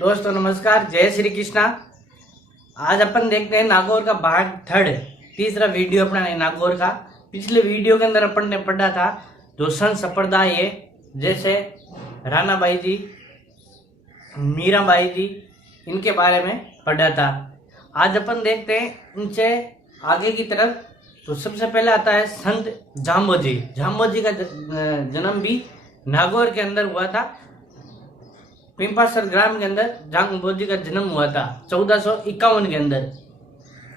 दोस्तों नमस्कार, जय श्री कृष्णा। आज अपन देखते हैं नागौर का भाग थर्ड, तीसरा वीडियो अपना है नागौर का। पिछले वीडियो के अंदर अपन ने पढ़ा था जो संत संप्रदाय है, जैसे रानाबाई जी, मीराबाई जी, इनके बारे में पढ़ा था। आज अपन देखते हैं उनसे आगे की तरफ। तो सबसे पहले आता है संत जाम्बोजी। जाम्बोजी का जन्म भी नागौर के अंदर हुआ था। पिंपासर ग्राम के अंदर जाम्बोजी का जन्म हुआ था 1451 के अंदर।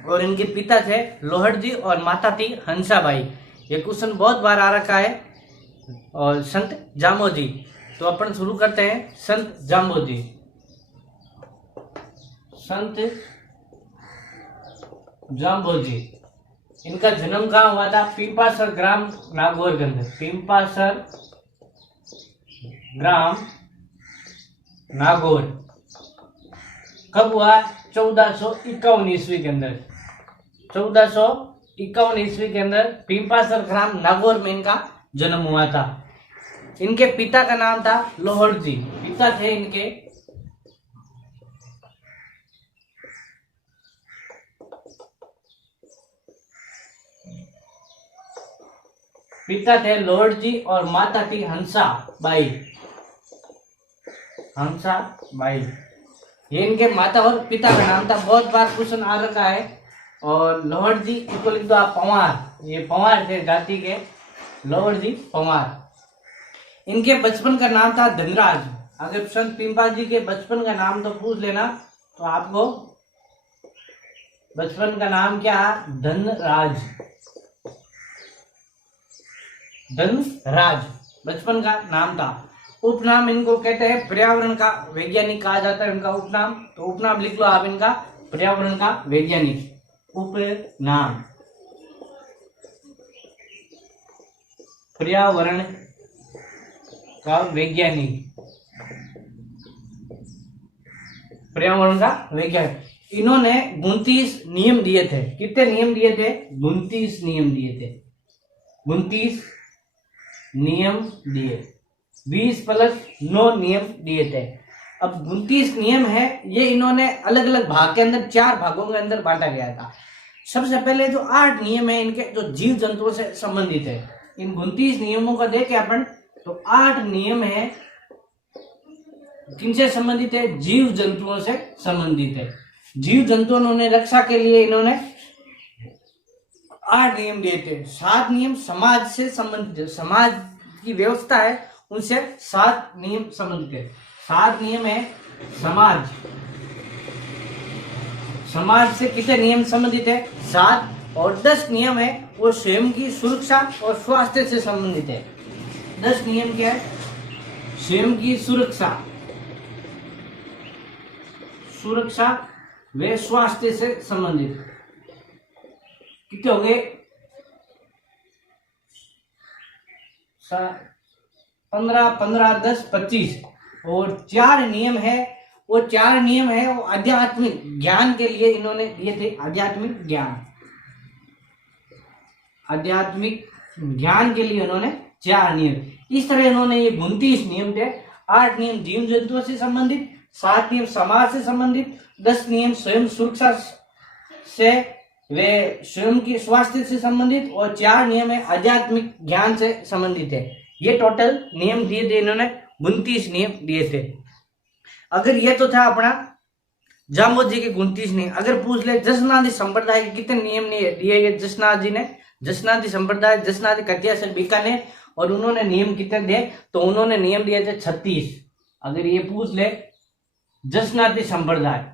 और इनके पिता थे लोहड़ जी और माता थी हंसाबाई। ये क्वेश्चन बहुत बार आ रखा है। और संत जाम्बोजी, तो अपन शुरू करते हैं। संत जाम्बोजी, संत जाम्बोजी, इनका जन्म कहाँ हुआ था? पिंपासर ग्राम नागौर के अंदर। पिंपासर ग्राम नागौर। कब हुआ? 1451 ईस्वी के अंदर। 1451 ईस्वी के अंदर पिंपासर ग्राम नागौर में इनका जन्म हुआ था। इनके पिता का नाम था लोहड़ जी। पिता थे इनके लोहड़ जी और माता थी हंसाबाई। हंसाबाई, ये इनके माता और पिता का नाम था। बहुत बार क्वेश्चन आ रखा है। और लोहड़ जी इसको लिख दो आप पंवार। ये पंवार थे जाति के, लोहड़ जी पंवार। इनके बचपन का नाम था धनराज। अगर संत पिंपा जी के बचपन का नाम तो पूछ लेना, तो आपको बचपन का नाम क्या है? धनराज। धनराज बचपन का नाम था। उपनाम इनको कहते हैं पर्यावरण का वैज्ञानिक कहा जाता है इनका उपनाम। तो उपनाम लिख लो आप इनका, पर्यावरण का वैज्ञानिक। उपनाम पर्यावरण का वैज्ञानिक। पर्यावरण का वैज्ञानिक। इन्होंने 29 नियम दिए थे। कितने नियम दिए थे? 29 नियम दिए थे। 29 नियम दिए। 20+9 नियम दिए थे। अब 29 नियम है, ये इन्होंने अलग अलग भाग के अंदर 4 भागों के अंदर बांटा गया था। सबसे पहले जो 8 नियम है इनके, जो जीव जंतुओं से संबंधित है। इन 29 नियमों को देखें अपन, तो 8 नियम है किनसे संबंधित है? जीव जंतुओं से संबंधित है। जीव जंतुओं ने रक्षा के लिए इन्होंने 8 नियम दिए थे। 7 नियम समाज से संबंधित है। समाज की व्यवस्था है उनसे 7 नियम संबंधित है। 7 नियम है समाज। समाज से कितने नियम संबंधित है? 7। और 10 नियम है वो स्वयं की सुरक्षा और स्वास्थ्य से संबंधित है। 10 नियम क्या है? स्वयं की सुरक्षा व स्वास्थ्य से संबंधित। कितने हो गए? 15, 15, 10, 25। और 4 नियम है, वो 4 नियम है वो आध्यात्मिक ज्ञान के लिए इन्होंने दिए थे। आध्यात्मिक ज्ञान, आध्यात्मिक ज्ञान के लिए उन्होंने 4 नियम। इस तरह इन्होंने ये 29 नियम थे। 8 नियम जीव जंतुओं से संबंधित, 7 नियम समाज से संबंधित, 10 नियम स्वयं सुरक्षा से वे स्वयं की स्वास्थ्य से संबंधित, और 4 नियम है आध्यात्मिक ज्ञान से संबंधित है। ये टोटल नियम दिए थे इन्होंने। 29 नियम दिए थे। अगर ये तो था अपना जाम्बोजी के 29 नियम। अगर पूछ ले जसनादि संप्रदाय के कितने नियम दिए ये जसनाथ जी ने? जसनादि संप्रदाय, जसनादि कटिया से बीकानेर, और उन्होंने नियम कितने दिए? तो उन्होंने नियम दिए थे 36। अगर ये पूछ ले जसनादि संप्रदाय,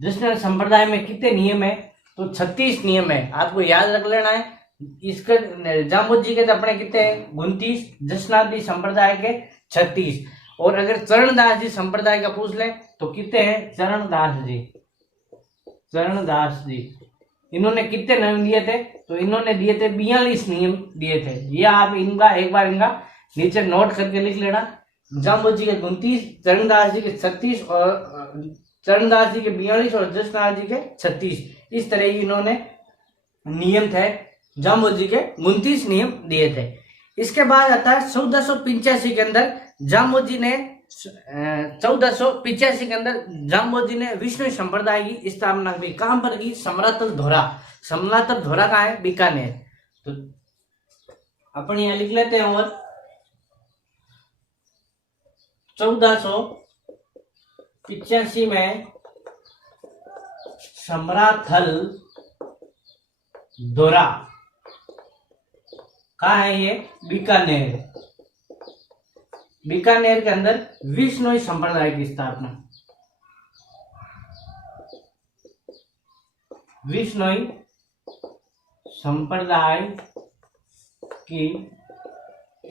जसनादि संप्रदाय में कितने नियम है? तो 36 नियम है। आपको याद रख लेना है। इसके जाम्बोजी के तो अपने कितने हैं? 29। जसनादि संप्रदाय के 36। और अगर चरणदास जी संप्रदाय का पूछ ले तो कितने हैं? चरणदास जी। चरणदास जी इन्होंने कितने नियम दिए थे? तो इन्होंने दिए थे 42 नियम दिए थे। ये आप इनका एक बार इनका नीचे नोट करके लिख लेना। जाम्बोजी के 29, चरणदास जी के 36, और चरणदास जी के 42 और जसनाथ जी के 36। इस तरह इन्होंने नियम थे। जाम्बोजी के 29 नियम दिए थे। इसके बाद आता है 1485 के अंदर जाम्बोजी ने 1485 के अंदर जाम्बोजी ने विष्णु संप्रदाय की स्थापना की। कहां पर की? समरातल धोरा। समरातल धोरा कहाँ है? बीकानेर। तो अपन यहां लिख लेते हैं। और 1485 में समराथल धोरा कहाँ है? ये बीकानेर। बीकानेर के अंदर विष्णोई संप्रदाय की स्थापना। विष्णोई संप्रदाय की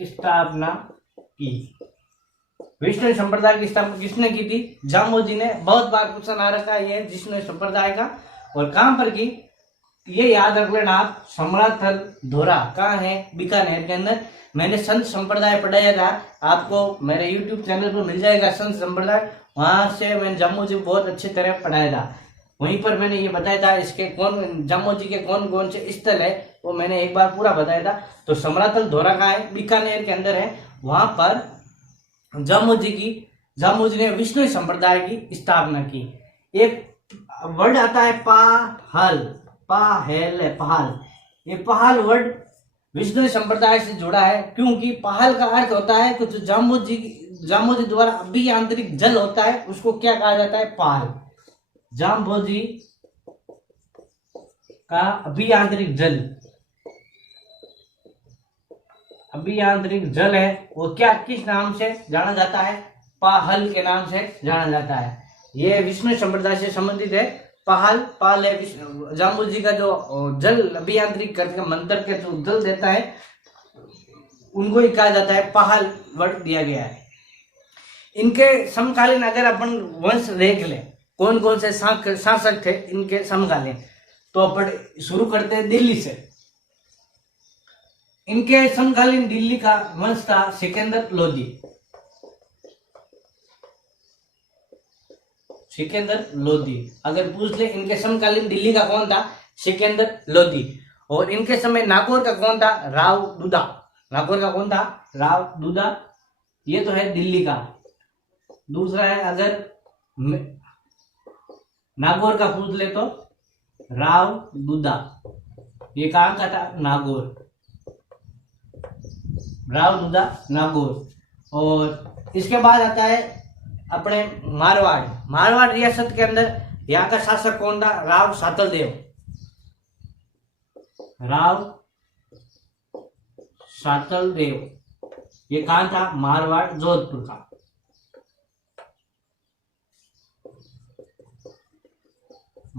स्थापना की। विष्णु संप्रदाय की स्थापना किसने की थी? जाम्बोजी ने। बहुत बार क्वेश्चन आ रखा है ये विष्णु संप्रदाय का। और कहां पर की? ये याद रख लेना आप, समराथल धोरा कहाँ है? बीकानेर के अंदर। मैंने संत संप्रदाय पढ़ाया था, आपको मेरे YouTube चैनल पर मिल जाएगा संत संप्रदाय। वहां से मैंने जाम्बोजी को बहुत अच्छी तरह पढ़ाया था। वहीं पर मैंने ये बताया था इसके कौन जाम्बोजी के कौन कौन से स्थल है, वो मैंने एक बार पूरा बताया था। तो समराथल धोरा कहाँ है? बीकानेर के अंदर है। वहां पर जाम्बोजी ने विष्णु संप्रदाय की स्थापना की। एक वर्ड आता है पाहल। पाहल है, पहाल। ये पहाल वर्ड विष्णु संप्रदाय से जुड़ा है, क्योंकि पहाल का अर्थ होता है कुछ जाम्बोजी द्वारा अभियांत्रिक जल होता है, उसको क्या कहा जाता है? पहाल। जाम्बोजी का अभियांत्रिक जल, अभियांत्रिक जल है वो क्या, किस नाम से जाना जाता है? पाहल के नाम से जाना जाता है। ये विष्णु संप्रदाय से संबंधित है। पाहल है जाम्बोजी का जो जल अभियांत्रिक करके मंत्र के जो जल देता है उनको ही कहा जाता है पाहल वर्ड दिया गया है। इनके समकालीन अगर अपन वंश देख ले कौन कौन से शासक थे इनके समकालीन, तो अपन शुरू करते हैं दिल्ली से। इनके समकालीन दिल्ली का वंश था सिकंदर लोदी। सिकंदर लोदी अगर पूछ ले इनके समकालीन दिल्ली का कौन था? सिकंदर लोदी। और इनके समय नागौर का कौन था? राव दुदा। नागौर का कौन था? राव दुदा। ये तो है दिल्ली का। दूसरा है अगर नागौर का पूछ ले तो राव दुदा। ये कहां का था? नागौर। राव दुदा नागौर। और इसके बाद आता है अपने मारवाड़। मारवाड़ रियासत के अंदर यहाँ का शासक कौन था? राव सातलदेव। राव सातलदेव ये कहां था? मारवाड़ जोधपुर का।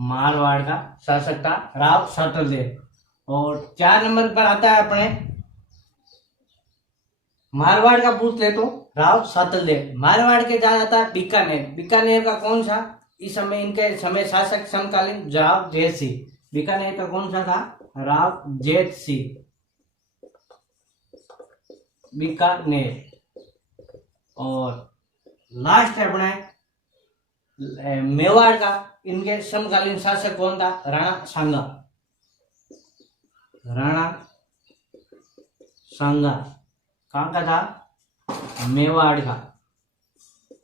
मारवाड़ का शासक था राव सातलदेव। और 4 नंबर पर आता है अपने मारवाड़ का पूछ ले तो राव सातलदेव। मारवाड़ के जा जाता है बीकानेर। बीकानेर का कौन सा? इस समय इनके समय शासक समकालीन राव जैत सिंह। बीकानेर का कौन सा था? राव जैत सिंह। बीकानेर। और लास्ट है अपने मेवाड़ का। इनके समकालीन शासक कौन था? राणा सांगा। राणा सांगा कहां का था? मेवाड़ का।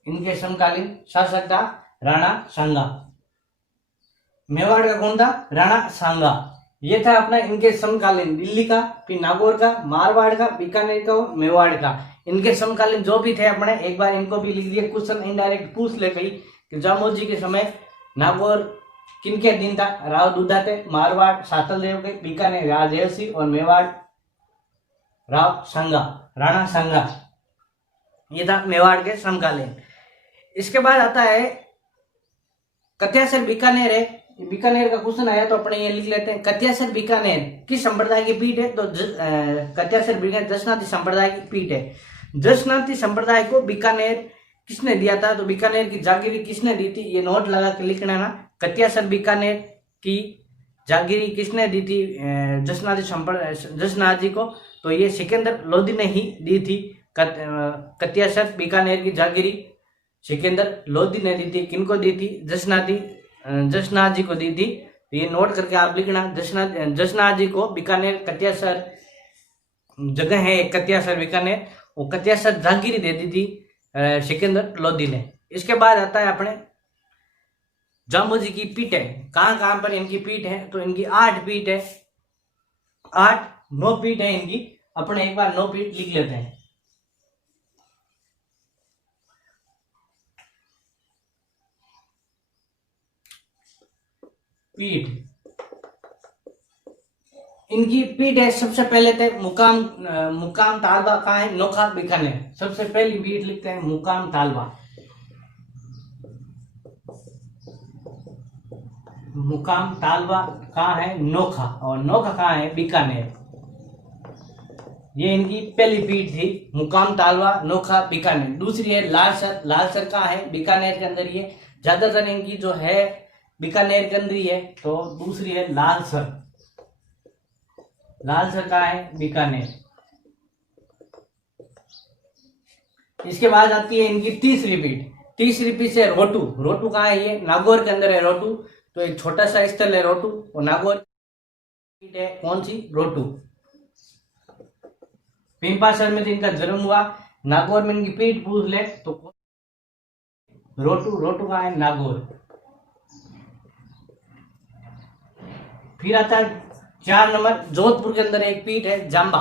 इनके समकालीन शासक था राणा सांगा। मेवाड़ का कौन था? राणा सांगा। ये था अपना इनके समकालीन दिल्ली का, फिर नागौर का, मारवाड़ का, बीकानेर का और मेवाड़ का। इनके समकालीन जो भी थे अपने एक बार इनको भी लिख दिए। क्वेश्चन इनडायरेक्ट पूछ ले कहीं कि जाम्बोजी के समय नागौर किनके अधीन था? राव दुदा थे। मारवाड़ सातलदेव के, बीकानेर राव जैत सिंह और मेवाड़ राव सांगा, राणा सांगा। ये था मेवाड़ के समकालीन। इसके बाद आता है कत्यासर बीकानेर है। बीकानेर का क्वेश्चन आया तो अपने ये लिख लेते हैं। कत्यासर बीकानेर किस संप्रदाय की पीठ है? तो कत्यासर बीकानेर जसनाती संप्रदाय की पीठ है। जसनाती संप्रदाय को बीकानेर किसने दिया था? तो बीकानेर की जागीरी किसने दी थी? ये नोट लगा के लिखना ना। कत्यासर बीकानेर की जागीरी किसने दी थी जसनाती को? तो ये सिकंदर लोदी ने ही दी थी। कत्यासर बीकानेर की जागीरी सिकंदर लोदी ने दी थी। किनको दी थी? जसनाथ जी को दी थी। तो ये नोट करके आप लिखना। जसनाथ जी को बीकानेर कत्यासर जगह है, कत्यासर बीकानेर, वो कत्यासर जागीरी दे दी थी सिकंदर लोदी ने। इसके बाद आता है अपने जामोजी की पीठ है। कहाँ कहाँ पर इनकी पीठ है, तो इनकी 8 पीठ है, 9 पीठ है इनकी। अपने एक बार 9 पीठ लिख लेते हैं। पीठ, इनकी पीठ है। सबसे पहले थे मुकाम तालबा। कहाँ है, नोखा बीकानेर। सबसे पहली पीठ लिखते हैं मुकाम तालबा। मुकाम तालबा कहाँ है, नोखा, और नोखा कहाँ है, बीकानेर। ये इनकी पहली पीठ थी, मुकाम तालबा, नोखा, बीकानेर। दूसरी है लालसर। लालसर कहाँ है, बीकानेर के अंदर। ये ज्यादातर इनकी जो है बीकानेर के अंदर ही है, तो दूसरी है लालसर। लालसर कहाँ है, बीकानेर। इसके बाद आती है इनकी तीसरी पीठ। तीसरी पीठ है रोटू। रोटू कहाँ है, ये नागौर के अंदर है रोटू। तो एक छोटा सा स्थल है रोटू, और नागौर पीठ है कौन सी, रोटू। पिंपासर में तो इनका जन्म हुआ। नागौर में इनकी पीठ पूछ ले तो रोटू। रोटू कहाँ है, नागौर। फिर आता है 4 नंबर, जोधपुर के अंदर एक पीठ है जाम्बा।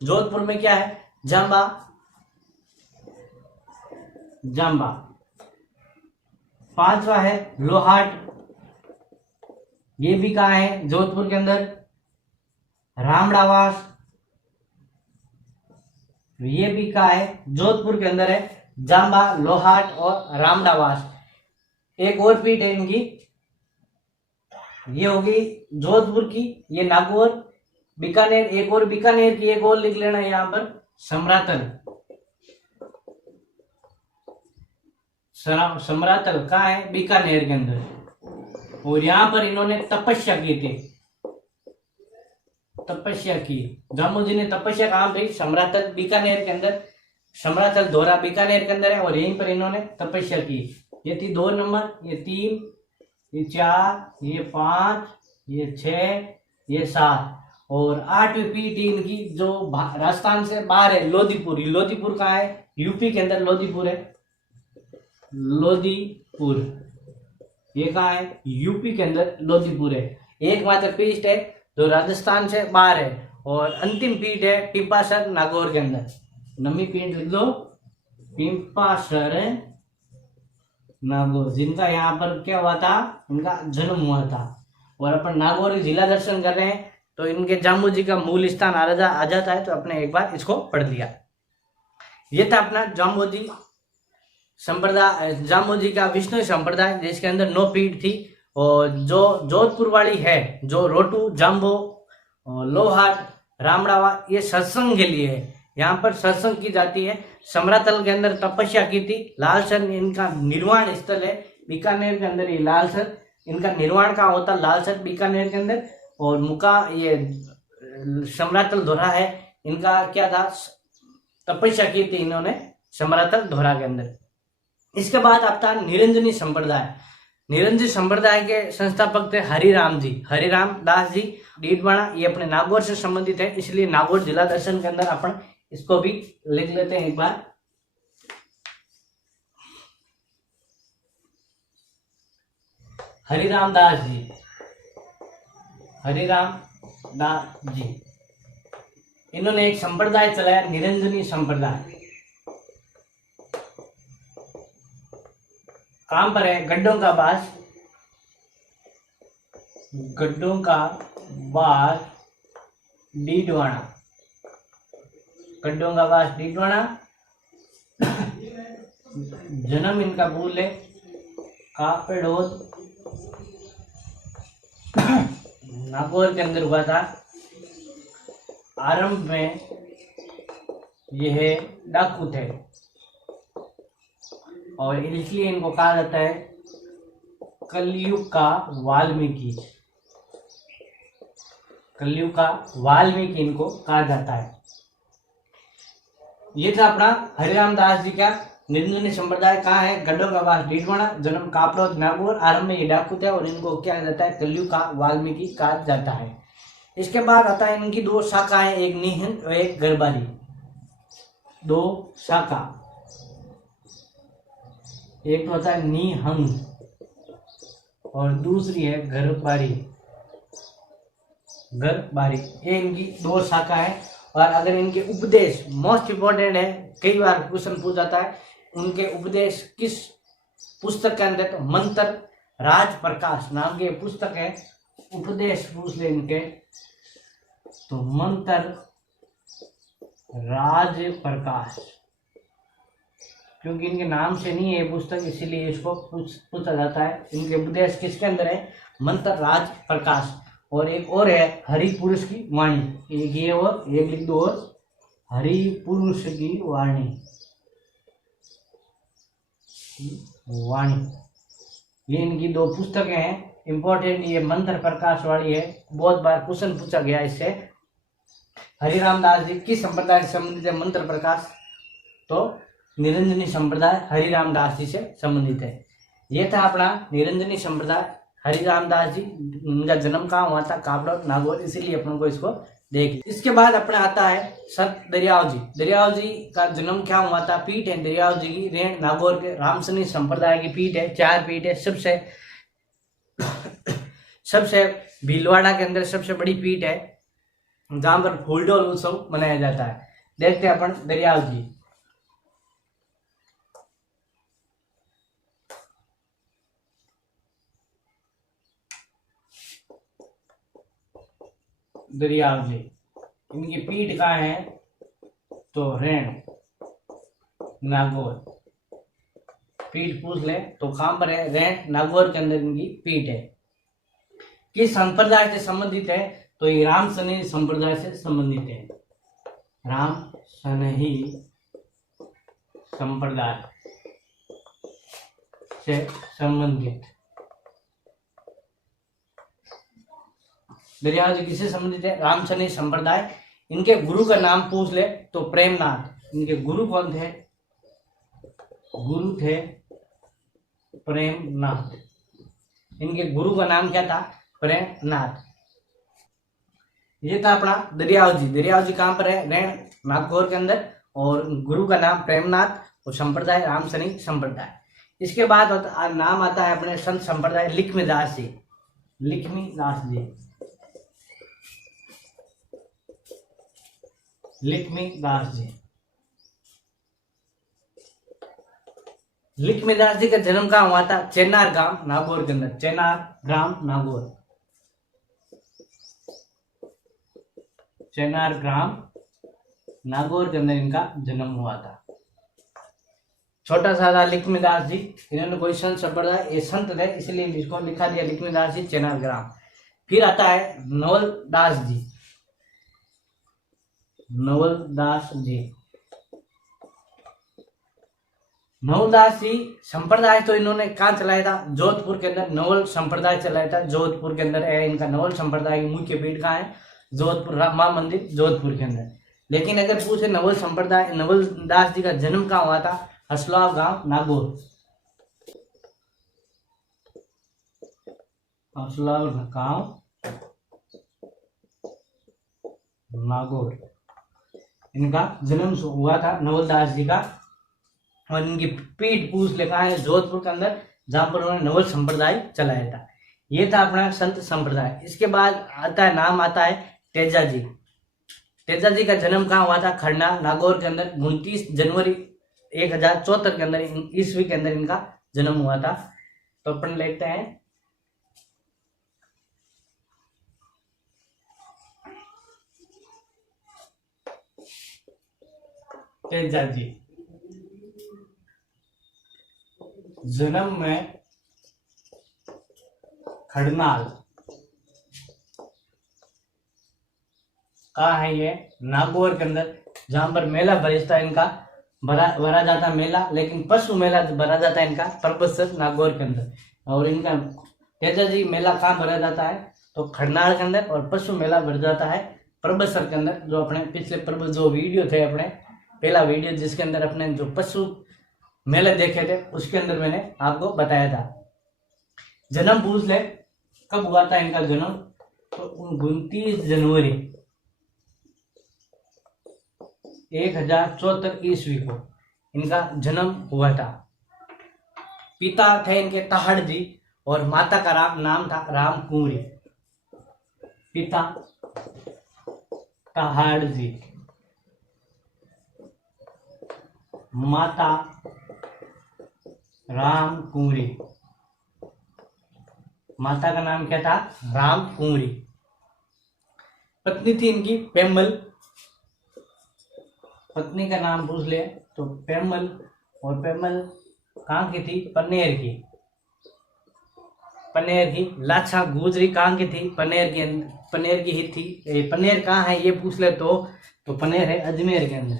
जोधपुर में क्या है, जाम्बा। जाम्बा। 5वां है लोहाट। ये भी कहाँ है, जोधपुर के अंदर। रामड़ावास, ये भी कहाँ है, जोधपुर के अंदर है। जाम्बा, लोहाट और रामड़ावास। एक और पीठ है इनकी, ये होगी जोधपुर की, ये नागौर, बीकानेर। एक और बीकानेर की एक और लिख लेना यहाँ पर, समरातल। समरातल कहाँ है, बीकानेर के अंदर। और यहाँ पर इन्होंने तपस्या की थी। तपस्या की, जामोजी ने तपस्या कहाँ पे, समरातल, बीकानेर के अंदर। समरातल धोरा बीकानेर के अंदर है, और यहीं पर इन्होंने तपस्या की। ये थी 2 नंबर, ये 3, ये 4, ये 5, ये 6, ये 7। और 8वीं पीठ इनकी जो राजस्थान से बाहर है, लोदीपुर। लोदीपुर कहाँ है, यूपी के अंदर लोदीपुर है। लोदीपुर ये कहाँ है, यूपी के अंदर लोदीपुर है। एकमात्र पीठ है जो राजस्थान से बाहर है। और अंतिम पीठ है पिंपासर, नागौर के अंदर। नवी पीठ लिख दो, पिंपासर, नागौर, जिनका यहाँ पर क्या हुआ था, इनका जन्म हुआ था। और अपन नागौर जिला दर्शन कर रहे हैं, तो इनके जामोजी का मूल स्थान आ जाता है। तो अपने एक बार इसको पढ़ लिया। ये था अपना जामोजी संप्रदाय, जामोजी का विष्णु संप्रदाय, जिसके अंदर 9 पीठ थी। और जो जोधपुर वाली है, जो रोटू, जाम्बो, लोहाट, रामड़ावा, ये सत्संग के लिए है। यहाँ पर सत्संग की जाती है। समरातल के अंदर तपस्या की थी। लालसर इनका निर्वाण स्थल है, बीकानेर के अंदर। ये लालसर इनका निर्वाण का होता, लालसर बीकानेर के अंदर। और ये समरातल धोरा है, इनका क्या था, तपस्या की थी इन्होंने समरातल धोरा के अंदर। इसके बाद आता निरंजनी संप्रदाय। निरंजनी संप्रदाय के संस्थापक थे हरिराम जी, हरिराम दास जी डीडवाना। ये अपने नागौर से संबंधित है, इसलिए नागौर जिला दर्शन के अंदर अपन इसको भी लिख लेते हैं एक बार। हरिराम दास जी, हरिराम दास जी, इन्होंने एक संप्रदाय चलाया, निरंजनी संप्रदाय। कहां पर है, गड्ढों का बास, गड्ढों का बास डीडवाना, गड्ढों का बास डीडवाना। जन्म इनका भूल है कापड़ोद, नागौर के अंदर हुआ था। आरंभ में यह डाकू थे, और इसलिए इनको कहा जाता है कलयुग का वाल्मीकि। कलयुग का वाल्मीकि इनको कहा जाता है। ये था अपना हरिराम दास जी का निरंजनी संप्रदाय। कहाँ है, गड्ढों का वास डीडवाना, जन्म कापड़ोद, नागौर। आरंभ में ये डाकू थे, और इनको क्या जाता है, कलयुग का वाल्मीकि कहा जाता है। इसके बाद आता है इनकी 2 शाखाएं, एक निहंग और एक गरबारी। 2 शाखा, एक तो होता है निहंग और दूसरी है घरबारी। घरबारी, ये इनकी दो शाखा है। और अगर इनके उपदेश मोस्ट इंपॉर्टेंट है, कई बार क्वेश्चन पूछ जाता है, उनके उपदेश किस पुस्तक के अंदर, तो मंत्र राज प्रकाश नाम की पुस्तक है। उपदेश पूछ ले इनके तो मंत्र राज प्रकाश, क्योंकि इनके नाम से नहीं है पुस्तक इसीलिए इसको पूछा जाता है। इनके उपदेश किसके अंदर है, मंत्र राज प्रकाश। और एक और है हरि पुरुष की वाणी, एक ये और एक लिख दो, और हरि पुरुष की वाणी, वाणी, ये इनकी दो पुस्तकें हैं इंपॉर्टेंट। ये मंत्र प्रकाश वाली है, बहुत बार क्वेश्चन पूछा गया इससे। हरिराम दास जी किस संप्रदाय से संबंधित है मंत्र प्रकाश, तो निरंजनी संप्रदाय हरिराम दास जी से संबंधित है। ये था अपना निरंजनी संप्रदाय। हरिराम दास जी, उनका जन्म कहाँ हुआ था, कापड़ा नागौर, इसीलिए अपन को इसको देख। इसके बाद अपना आता है संत दरियाव जी। दरियाव जी का जन्म क्या हुआ था, पीठ है दरियाव जी की, रेण नागौर के रामसनी संप्रदाय की पीठ है, 4 पीठ है। सबसे भीलवाड़ा के अंदर सबसे बड़ी पीठ है, जहां पर फूलडोल उत्सव मनाया जाता है। देखते हैं अपन दरियाव जी। दरियाव जी, इनकी पीठ कहाँ है, तो रेण नागौर। पीठ पूछ ले तो कहां पर है, रेण नागौर के अंदर इनकी पीठ है। किस संप्रदाय से संबंधित है, तो ये राम सनेही संप्रदाय से संबंधित है। राम सनेही संप्रदाय से संबंधित। दरियाव जी किससे संबंधित है, राम सनेही संप्रदाय। इनके गुरु का नाम पूछ ले तो प्रेमनाथ। इनके गुरु कौन थे, गुरु थे प्रेमनाथ। इनके गुरु का नाम क्या था, प्रेमनाथ। ये था अपना दरियाव जी। दरियाव जी कहां पर है, रेण नागौर के अंदर, और गुरु का नाम प्रेमनाथ और संप्रदाय राम सनेही संप्रदाय। इसके बाद नाम आता है अपने संत संप्रदाय लिखमीदास जी। लिखमीदास जी, लिखमीदास जी। लिखमीदास जी का जन्म कहाँ हुआ था, चेनार गांव नागौर के अंदर। चेनार ग्राम नागौर, चेनार ग्राम नागौर के अंदर इनका जन्म हुआ था। छोटा सा था लिखमीदास जी, इन्होंने कोई संत संप्रदाय, ये संत थे इसलिए इसको लिखा दिया लिखमीदास जी चेनार ग्राम। फिर आता है नवलदास जी। नवलदास जी, नवलदास जी संप्रदाय तो इन्होंने कहाँ चलाया था, जोधपुर के अंदर नवल संप्रदाय चलाया था। जोधपुर के अंदर है इनका नवल संप्रदाय की मुख्य पीठ कहाँ है, जोधपुर, मां मंदिर जोधपुर के अंदर। लेकिन अगर पूछे नवल संप्रदाय, नवलदास जी का जन्म कहाँ हुआ था, हसलाव गांव नागौर। हसलाव गांव नागौर इनका जन्म हुआ था नवलदास जी का। और इनकी पीठ पूछ लिखा है जोधपुर के अंदर, जहां पर उन्होंने नवल संप्रदाय चलाया था। ये था अपना संत संप्रदाय। इसके बाद आता है, नाम आता है तेजा जी। तेजा जी का जन्म कहाँ हुआ था, खरना नागौर के अंदर। 29 जनवरी 1074 के अंदर ईस्वी के अंदर इनका जन्म हुआ था। तो अपन लेते हैं तेजा जी। जन्म में खड़नाल कहाँ है, ये नागौर के अंदर, जहां पर मेला भरता है इनका, भरा जाता है मेला, लेकिन पशु मेला भरा जाता है इनका परबतसर नागौर के अंदर। और इनका तेजा जी मेला कहाँ भरा जाता है, तो खड़नाल के अंदर, और पशु मेला भर जाता है परबतसर के अंदर। जो अपने पिछले जो वीडियो थे, अपने पहला वीडियो जिसके अंदर अपने जो पशु मेले देखे थे, उसके अंदर मैंने आपको बताया था। जन्म पूछ ले कब हुआ था इनका जन्म, तो 29 जनवरी 1074 ईस्वी को इनका जन्म हुआ था। पिता थे इनके तहड़ जी और माता का नाम था राम कुंवरी। पिता तहाड़ जी, माता राम कुंवरी। माता का नाम क्या था? राम कुंवरी। पत्नी थी इनकी पेमल। पत्नी का नाम पूछ ले तो पेमल, और पेमल कहाँ की थी? पनेर की। पनेर की। लाछा गुजरी कहाँ की थी? पनेर की ही थी। पनेर कहाँ है ये पूछ ले तो पनेर है अजमेर के अंदर।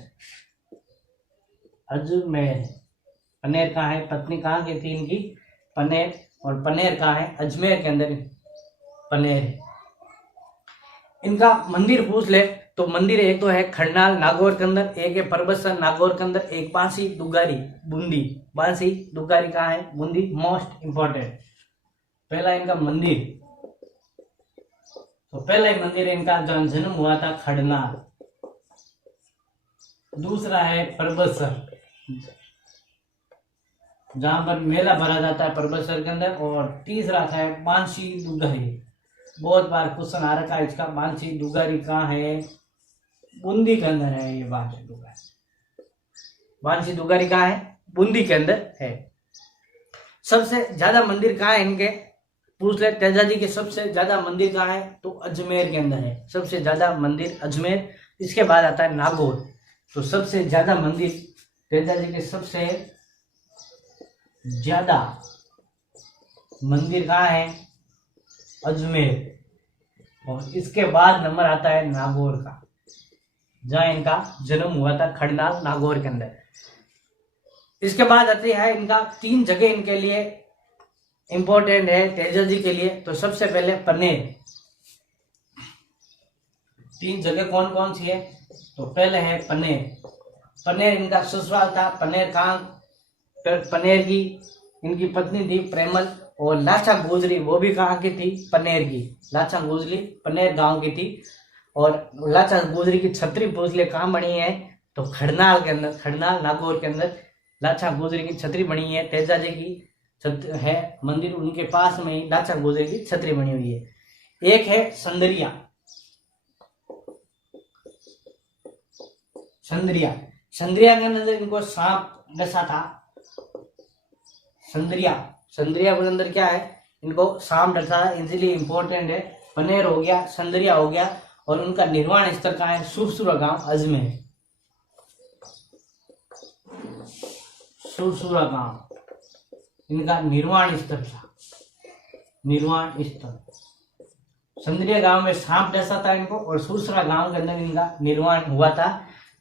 अजमेर। पनेर कहाँ है? पत्नी कहाँ की थी इनकी? पनेर। और पनेर कहाँ है? अजमेर के अंदर पनेर है। इनका मंदिर पूछ ले तो मंदिर एक तो है खड़नाल नागौर के अंदर, एक है परबतसर नागौर के अंदर, एक बांसी दुगारी बूंदी। बांसी दुगारी कहाँ है? बूंदी। मोस्ट इंपॉर्टेंट पहला इनका मंदिर, तो पहला ही मंदिर इनका जहाँ जन्म हुआ था खड़नाल। दूसरा है परबतसर, जहां पर मेला भरा जाता है परबतसर के अंदर। और तीसरा था बांसी दुगारी। बहुत बार क्वेश्चन आ रखा है इसका, बांसी दुगारी कहाँ है? बूंदी के अंदर है ये बांसी दुगारी। बांसी दुगारी कहाँ है? बूंदी के अंदर है। सबसे ज्यादा मंदिर कहाँ है इनके पूछ ले। तेजा जी के सबसे ज्यादा मंदिर कहाँ है? तो अजमेर के अंदर है। सबसे ज्यादा मंदिर अजमेर। इसके बाद आता है नागौर। तो सबसे ज्यादा मंदिर तेजा जी के सबसे ज्यादा मंदिर कहाँ है? अजमेर। और इसके बाद नंबर आता है नागौर का, जहां इनका जन्म हुआ था खड़नाल नागौर के अंदर। इसके बाद आती है इनका 3 जगह इनके लिए इंपॉर्टेंट है तेजा जी के लिए। तो सबसे पहले पनेर। 3 जगह कौन कौन सी है? तो पहले है पनेर। पनेर इनका ससुराल था। पनेर कहाँ? पनेर की इनकी पत्नी थी प्रेमल। और लाछा गुजरी वो भी कहाँ की थी? पनेर की। लाछा गुजरी पनेर गांव की थी। और लाछा गुजरी की छतरी पूछ ले कहाँ बनी है? तो खड़नाल के अंदर, खड़नाल नागौर के अंदर लाछा गुजरी की छतरी बनी है। तेजा जी की है मंदिर, उनके पास में ही लाछा गुजरी की छतरी बनी हुई है। एक है संदरिया। संदरिया, संदरिया के अंदर इनको सांप डसा था। संदरिया, संदरिया के अंदर क्या है? इनको सांप डसा, इसलिए इंपॉर्टेंट है। पनेर हो गया, संदरिया हो गया। और उनका निर्वाण स्थल कहाँ है? सुरसुरा गांव अजमेर। सुरसुरा गांव इनका निर्वाण स्थल था। निर्वाण स्थल संदरिया गांव में सांप डसा था इनको, और सुरसुरा गांव के अंदर इनका निर्वाण हुआ था।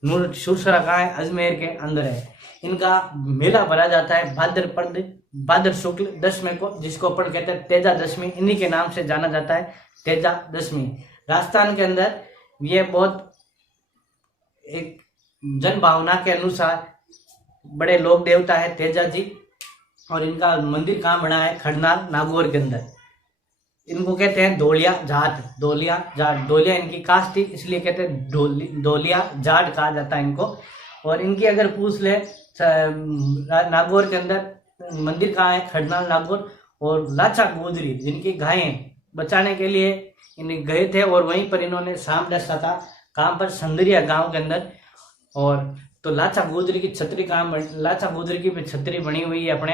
सुरसुरा कहाँ है? अजमेर के अंदर है। इनका मेला भरा जाता है भाद्र शुक्ल दशमी को, जिसको अपन कहते हैं तेजा दशमी। इन्हीं के नाम से जाना जाता है, तेजा दशमी। राजस्थान के अंदर ये बहुत एक जन भावना के अनुसार बड़े लोक देवता है तेजा जी। और इनका मंदिर कहाँ बना है? खड़नाल नागौर के अंदर। इनको कहते हैं धोलिया जाट। धोलिया जाट, धोलिया इनकी कास्ट थी, इसलिए कहते हैं धोलिया जाट कहा जाता है इनको। और इनकी अगर पूछ ले नागौर के अंदर मंदिर कहाँ है? खड़नाल नागौर। और लाछा गुजरी जिनकी गायें बचाने के लिए इन गए थे, और वहीं पर इन्होंने सांप डसा था। कहाँ पर? संदरिया गांव के अंदर। और तो लाछा गुजरी की छतरी कहाँ? लाछा गुजरी की छतरी बनी हुई है अपने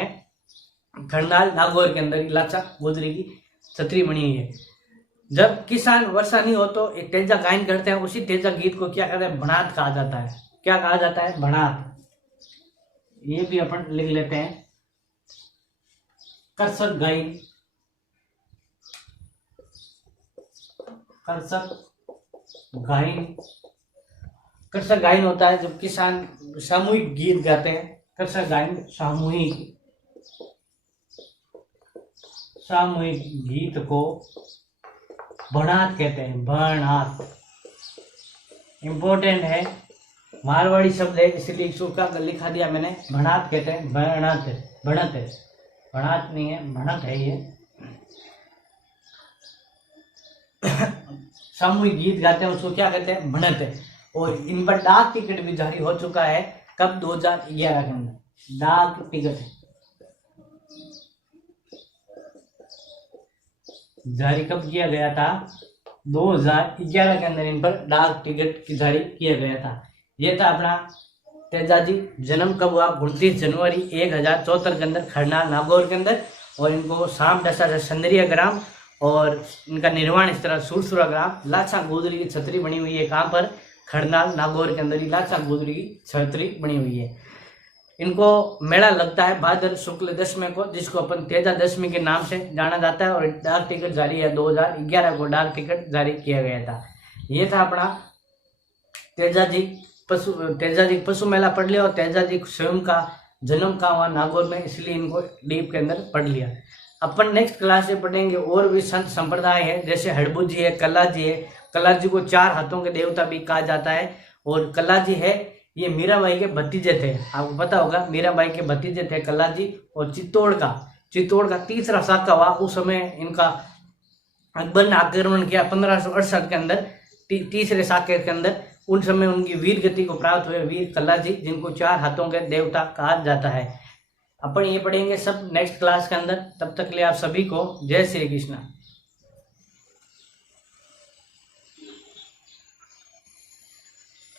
खड़नाल नागौर के अंदर। लाछा गुजरी की छतरी बनी हुई है। जब किसान वर्षा नहीं हो तो एक तेजा गायन करते हैं। उसी तेजा गीत को क्या कहते हैं? भणात कहा जाता है। क्या कहा जाता है? भणात। ये भी अपन लिख लेते हैं। करसक गायन, करसक गायन। करसक गायन होता है जब किसान सामूहिक गीत गाते हैं। करसक गायन सामूहिक गीत को भणात कहते हैं। भणात इंपॉर्टेंट है, मारवाड़ी शब्द है, इसलिए सूखा लिखा दिया मैंने। भणात कहते हैं। भणात, भणत है, भणात नहीं है, भणत है ये। सामूहिक गीत गाते हैं उसको क्या कहते हैं? भणत है। और इन पर डाक टिकट भी जारी हो चुका है। कब? 2011 के अंदर डाक टिकट जारी कब किया गया था? 2011 के अंदर इन पर डाक टिकट जारी किया गया था। ये था अपना तेजाजी। जन्म कब हुआ? 29 जनवरी 1074 के अंदर खरनाल नागौर के अंदर। और इनको शाम दशा से संदरिया ग्राम और इनका निर्माण इस तरह सुरसुरा ग्राम। लाचा गोदरी की छतरी बनी हुई है कहाँ पर? खरनाल नागौर के अंदर ही लाचा गोदरी की छतरी बनी हुई है। इनको मेला लगता है भाद्र शुक्ल दशमी को, जिसको अपन तेजा दशमी के नाम से जाना जाता है। और डाक टिकट जारी है 2011 को डाक टिकट जारी किया गया था। ये था अपना तेजाजी पशु मेला पढ़ लिया। और तेजाजी स्वयं का जन्म कहाँ हुआ? नागौर में, इसलिए इनको डीप के अंदर पढ़ लिया। अपन नेक्स्ट क्लास में पढ़ेंगे और भी संत संप्रदाय है, जैसे हड़बू जी है, कला जी है। कला जी को 4 हाथों के देवता भी कहा जाता है। और कला जी है, ये मीराबाई के भतीजे थे। आपको पता होगा मीराबाई के भतीजे थे कला जी। और चित्तौड़ का तीसरा शाखा हुआ उस समय इनका अकबर ने आक्रमण किया 1568 के अंदर, तीसरे शाखे के अंदर। उन समय उनकी वीर गति को प्राप्त हुए वीर कला जी, जिनको 4 हाथों के देवता कहा जाता है। अपन ये पढ़ेंगे सब नेक्स्ट क्लास के अंदर। तब तक के लिए आप सभी को जय श्री कृष्ण।